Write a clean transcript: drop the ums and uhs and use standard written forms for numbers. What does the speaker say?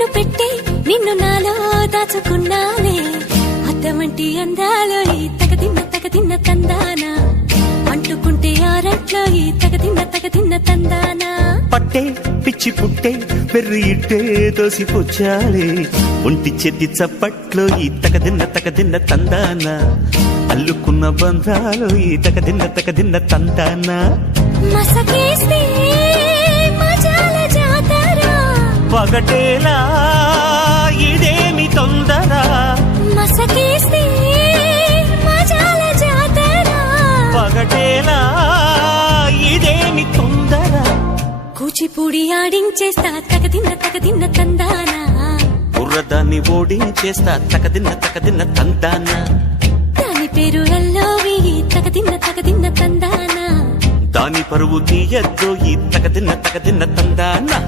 కన్ను పెట్టే నిన్ను నాలో దాచుకున్నానే అద్దమంటి అందాలో ఈ తగదిన్న తందానా అంటుకుంటే ఆరట్లో ఈ తగదిన్న తందానా పట్టే పిచ్చి పుట్టే పెర్రి ఇట్టే దోసిపుచ్చాలే ఒంటి చెట్టి చప్పట్లో ఈ తగదిన్న తందానా అల్లుకున్న బంధాలు ఈ తగదిన్న తందానా మసకేస్తే మజాల జాతర పగటేలా ఇదేమి తొందర మసకేస్తే మజాల జాతర పగటేలా ఇదేమి తొందర కూచిపూడి ఆడించేస్తా తగదిన్న తందానా బుర్రదాన్ని ఓడించేస్తా తగదిన్న తందానా దాని పేరు ఎల్లోవి తగదిన్న తందానా దాని పరువు తీయద్దు ఈ తగదిన్న తందానా